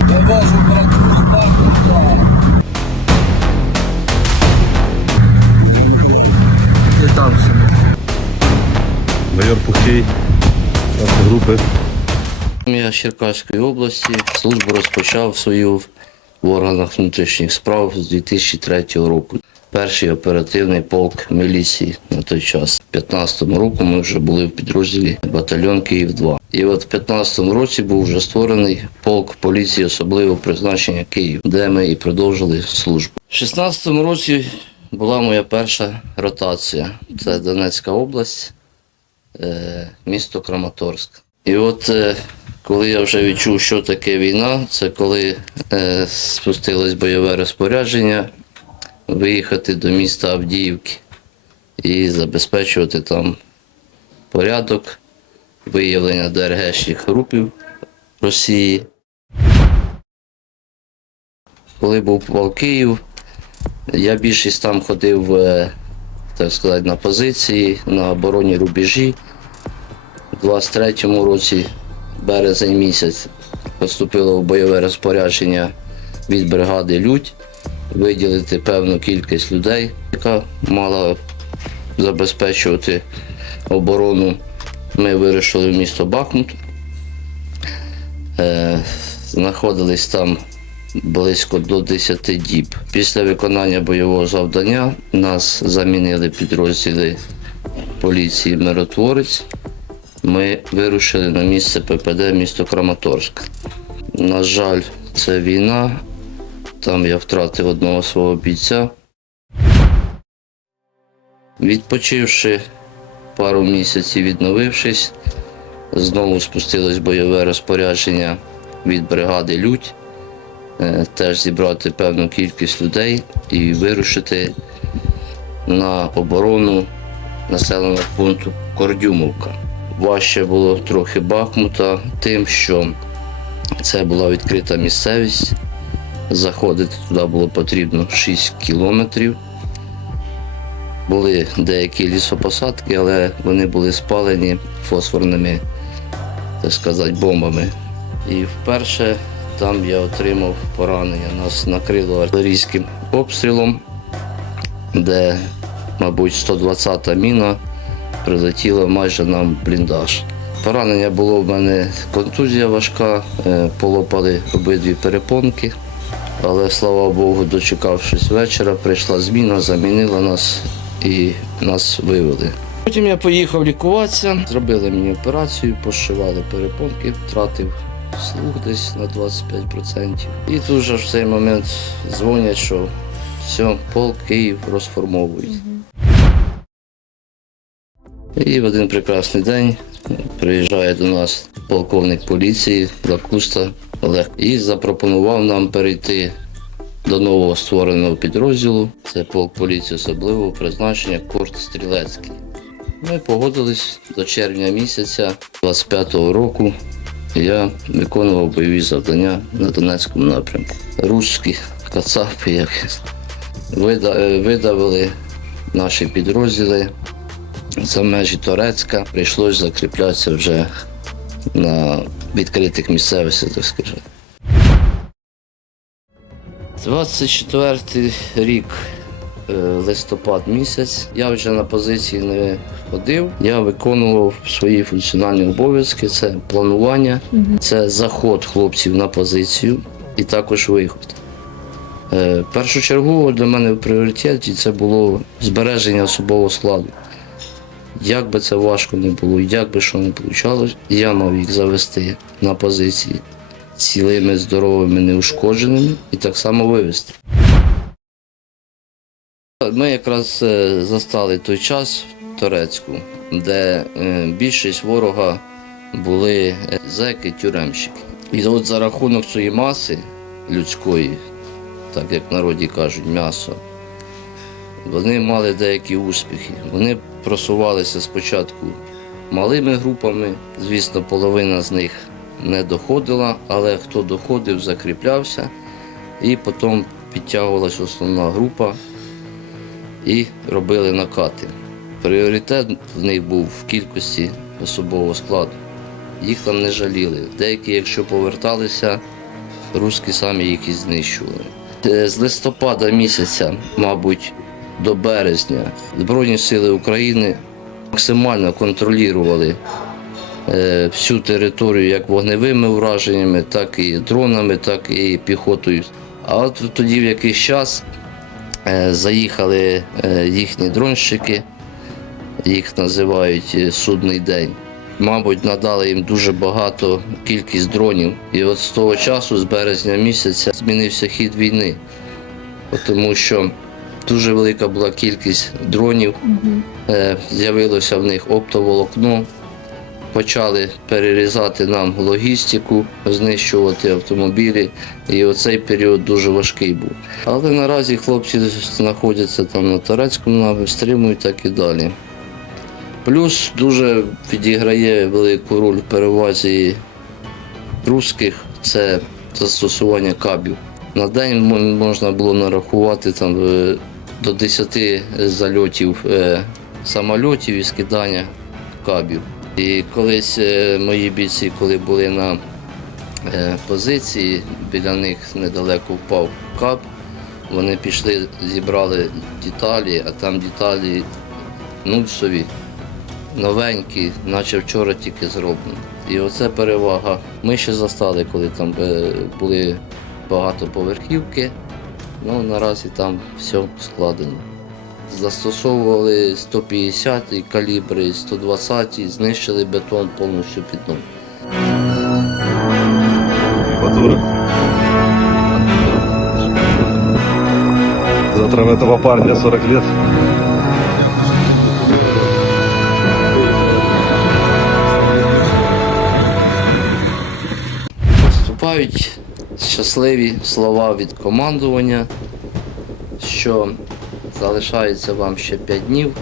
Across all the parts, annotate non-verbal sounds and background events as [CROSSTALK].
Довожу брату Бахмута. І там все. Майор Пухтій, нашої групи. Я з Черкаської області службу розпочав свою в органах внутрішніх справ з 2003 року. Перший оперативний полк міліції на той час. У 2015 року ми вже були в підрозділі батальйон Київ 2 І от в 2015 році був вже створений полк поліції особливого призначення Київ, де ми і продовжили службу. У 2016 році була моя перша ротація. Це Донецька область, е, місто Краматорськ. І от е, коли я вже відчув, що таке війна, це коли е, спустилось бойове розпорядження виїхати до міста Авдіївки і забезпечувати там порядок, виявлення ДРГшних групів Росії. Коли був полк Київ, я більшість там ходив, е, так сказати, на позиції, на оборонні рубежі. У 23-му році, березень місяць, поступило в бойове розпорядження від бригади Людь виділити певну кількість людей, яка мала забезпечувати оборону. Ми вирушили в місто Бахмут. Е, знаходились там близько до 10 діб. Після виконання бойового завдання нас замінили підрозділи поліції Миротворець. Ми вирушили на місце ППД місто Краматорськ. На жаль, це війна. Там я втратив одного свого бійця. Відпочивши пару місяців, відновившись, знову спустилось бойове розпорядження від бригади Людь. Е, Теж зібрати певну кількість людей і вирушити на оборону населеного пункту Кордюмовка. Важче було трохи Бахмута тим, що це була відкрита місцевість. Заходити туди було потрібно 6 кілометрів. Були деякі лісопосадки, але вони були спалені фосфорними, так сказати, бомбами. І вперше там я отримав поранення. Нас накрило артилерійським обстрілом, де, мабуть, 120-та міна прилетіла майже нам бліндаж. Поранення було в мене контузія важка, е, полопали обидві перепонки. Але слава Богу, дочекавшись вечора, прийшла зміна, замінила нас і нас вивели. Потім я поїхав лікуватися, зробили мені операцію, пошивали перепонки, втратив слух десь на 25%. І тут же в цей момент дзвонять, що все, полк Київ розформовують. І в один прекрасний день приїжджає до нас полковник поліції Лакуста Олег і запропонував нам перейти до нового створеного підрозділу. Це полк поліції особливого призначення Корт Стрілецький. Ми погодились до червня місяця 25-го року. Я виконував бойові завдання на Донецькому напрямку. Руські кацапи як е, видавили наші підрозділи за межі Торецька. Прийшлось закріплятися вже на відкритих місцевостях, так скажемо. 24 рік, е, листопад місяць. Я вже на позиції не ходив. Я виконував свої функціональні обов'язки. Це планування, це заход хлопців на позицію і також виход. Е, Першочергово для мене в пріоритеті це було збереження особового складу. Як би це важко не було, як би що не вийшло, я мав їх завести на позиції цілими, здоровими, неушкодженими і так само вивезти. Ми якраз е, застали той час в Торецьку, де е, більшість ворога були е, зеки, тюремщики. І от за рахунок цієї маси людської, так як в народі кажуть, м'ясо, вони мали деякі успіхи. Вони просувалися спочатку малими групами. Звісно, половина з них не доходила, але хто доходив, закріплявся. І потім підтягувалася основна група і робили накати. Пріоритет в них був в кількості особового складу. їх там не жаліли. Деякі, якщо поверталися, русські самі їх і знищували. Е, З листопада місяця, мабуть, до березня Збройні сили України максимально контролювали всю територію як вогневими враженнями, так і дронами, так і піхотою. А от тоді в якийсь час е, заїхали е, їхні дронщики, їх називають е, судний день. Мабуть, надали їм дуже багато кількість дронів. І от з того часу, з березня місяця, змінився хід війни, тому що дуже велика була кількість дронів, Е, з'явилося в них оптоволокно, почали перерізати нам логістику, знищувати автомобілі. І оцей період дуже важкий був. Але наразі хлопці знаходяться там на турецькому напрямку, стримують так і далі. Плюс дуже відіграє велику роль в перевазі русських це застосування кабів. На день можна було нарахувати там е, до 10 зальотів е, самольотів і скидання кабів. І колись е, мої бійці, коли були на е, позиції, біля них недалеко впав каб. Вони пішли, зібрали деталі, а там деталі нульсові, новенькі, наче вчора тільки зроблені. І оце перевага. Ми ще застали, коли там е, були багатоповерхівки. Ну, наразі там все складено. Застосовували 150 калібри, 120, знищили бетон повністю під нуль. Завтра в этого парня 40 лет. Вступають щасливі слова від командування, що залишається вам ще 5 днів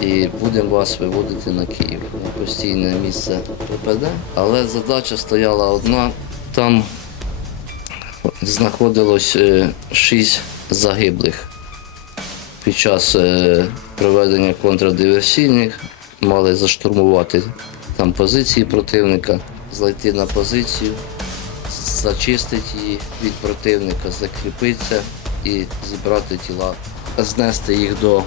і будемо вас виводити на Київ постійне місце ППД. Але задача стояла одна. Там знаходилось 6 загиблих під час е, проведення контрдиверсійних. Мали заштурмувати там позиції противника, зайти на позицію, зачистити її від противника, закріпитися і зібрати тіла, знести їх до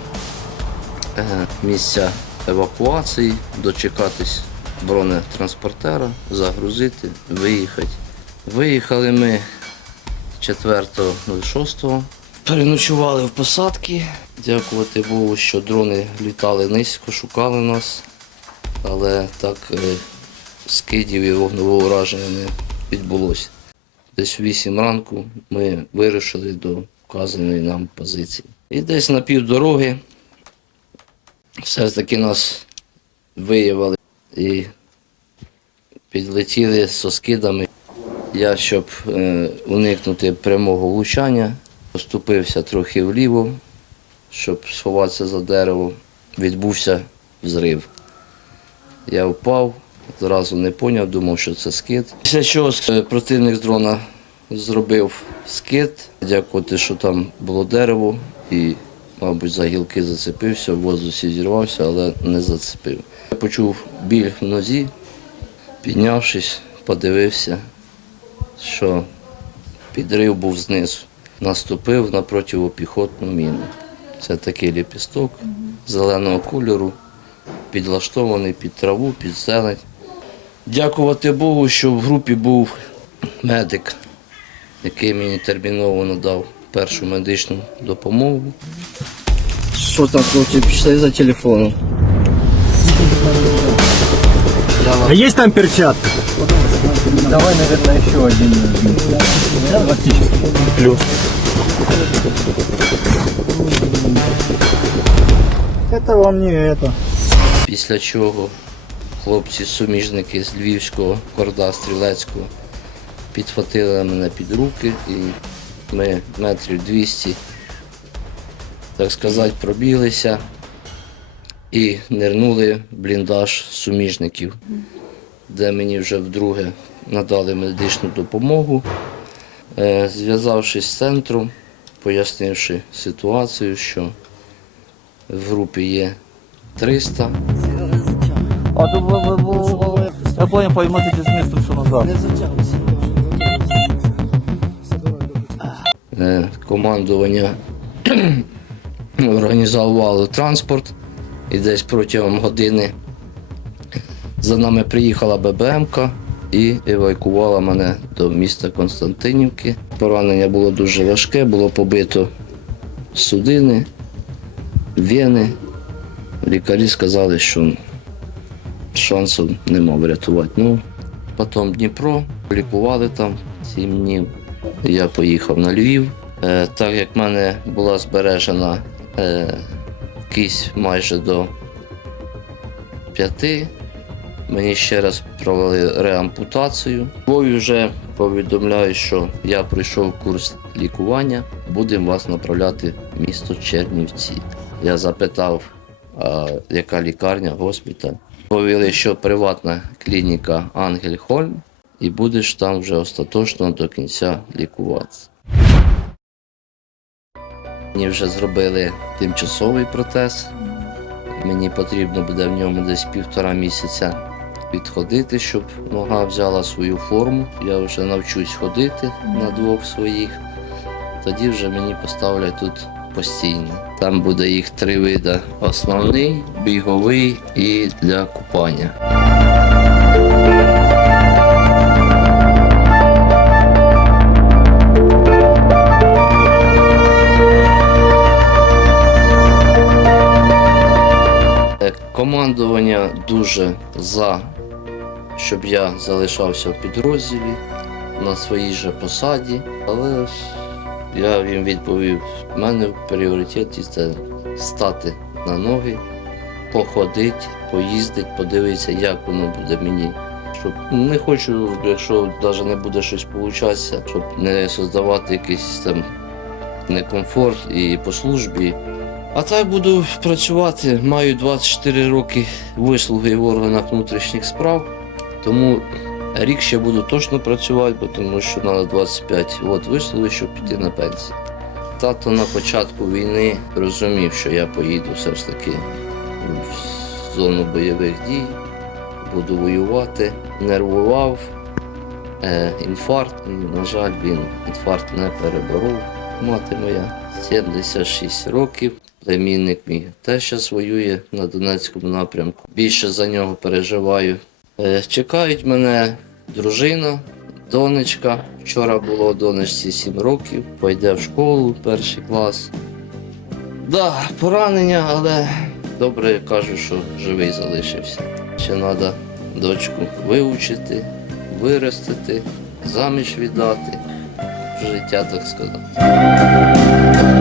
е, місця евакуації, дочекатись бронетранспортера, загрузити, виїхати. Виїхали ми 4.06. Переночували в посадці. Дякувати Богу, що дрони літали низько, шукали нас, але так е, скидів і вогневого ураження не відбулося. Десь в 8 ранку ми вирушили до вказаної нам позиції. І десь на півдороги все ж таки нас виявили і підлетіли з скидами. Я, щоб е, уникнути прямого влучання, поступився трохи вліво, щоб сховатися за дерево. Відбувся взрив. Я впав, зразу не поняв, думав, що це скид. Після чого е, противник з дрона зробив скид, дякувати, що там було дерево і, мабуть, за гілки зацепився, в воздусі зірвався, але не зацепив. Я почув біль в нозі, піднявшись, подивився, що підрив був знизу. Наступив на противопіхотну міну. Це такий ліпісток зеленого кольору, підлаштований під траву, під зелень. Дякувати Богу, що в групі був медик, який мені терміново надав першу медичну допомогу. Що там, хлопці, пішли за телефоном? А есть там перчатки? Давай, наверное, еще один. Пластический. Плюс. Это вам не это. Після чого хлопці-суміжники з Львівського корда стрілецького підхватили мене під руки і ми метрів 200, так сказати, пробіглися і нирнули в бліндаж суміжників, де мені вже вдруге надали медичну допомогу. Е, Зв'язавшись з центром, пояснивши ситуацію, що в групі є 300, понял, поймати з містом, що назад. Командування [CLEARS THROAT] організувало транспорт і десь протягом години за нами приїхала ББМК і евакувала мене до міста Константинівки. Поранення було дуже важке, було побито судини, вени. Лікарі сказали, що шансу нема врятувати. Ну, потім Дніпро, лікували там 7 днів. Я поїхав на Львів. Е, так як в мене була збережена е, кість майже до п'яти, мені ще раз провели реампутацію. Львові вже повідомляю, що я пройшов курс лікування. Будемо вас направляти в місто Чернівці. Я запитав, яка лікарня, госпіталь. Повіли, що приватна клініка Ангель Хольм, і будеш там вже остаточно до кінця лікуватися. Мені вже зробили тимчасовий протез. Мені потрібно буде в ньому десь півтора місяця відходити, щоб нога взяла свою форму. Я вже навчусь ходити на двох своїх. Тоді вже мені поставлять тут постійно. Там буде їх три види: основний, біговий і для купання. Командування дуже за, щоб я залишався в підрозділі на своїй же посаді, але я їм відповів, в мене в пріоритеті це стати на ноги, походити, поїздити, подивитися, як воно буде мені. Щоб не хочу, якщо навіть не буде щось получатися, щоб не создавати якийсь там некомфорт і по службі. А так буду працювати. Маю 24 роки вислуги в органах внутрішніх справ, тому рік ще буду точно працювати, бо тому що треба 25 от вислуги, щоб піти на пенсію. Тато на початку війни розумів, що я поїду все ж таки в зону бойових дій, буду воювати, нервував. Е, інфаркт, на жаль, він інфаркт не переборов. Мати моя 76 років. Племінник мій теж зараз воює на Донецькому напрямку. Більше за нього переживаю. Е, чекають мене дружина, донечка. Вчора було донечці 7 років, пойде в школу, перший клас. Да, поранення, але добре кажу, що живий залишився. Ще треба дочку вивчити, виростити, заміж віддати. Життя, так сказати.